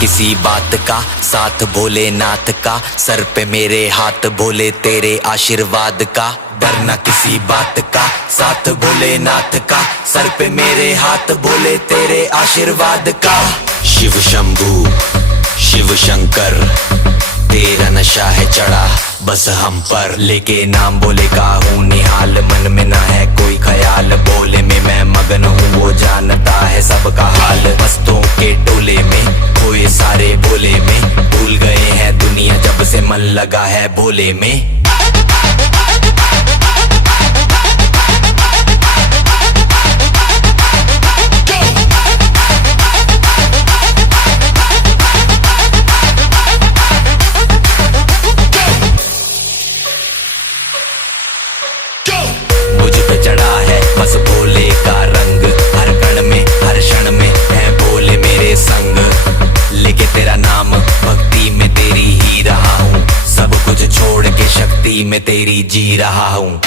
किसी बात का, साथ भोलेनाथ का, सर पे मेरे हाथ भोले तेरे आशीर्वाद का। डरना किसी बात का, साथ भोलेनाथ का, सर पे मेरे हाथ भोले तेरे आशीर्वाद का। शिव शंभू शिव शंकर तेरा नशा है चढ़ा बस हम पर, लेके नाम बोले का हूँ निहाल, मन में ना है कोई ख्याल, बोले में मैं मगन हूँ वो जानता है सबका हाल। मस्तों के टोले में खोए सारे भोले में, भूल गए हैं दुनिया जब से मन लगा है भोले में। मुझ पे चढ़ा है बस भोले का रंग, हर कण में हर क्षण में है भोले मेरे संग, लेके तेरा नाम भक्ति में तेरी ही रहा हूँ, सब कुछ छोड़ के शक्ति में तेरी जी रहा हूँ।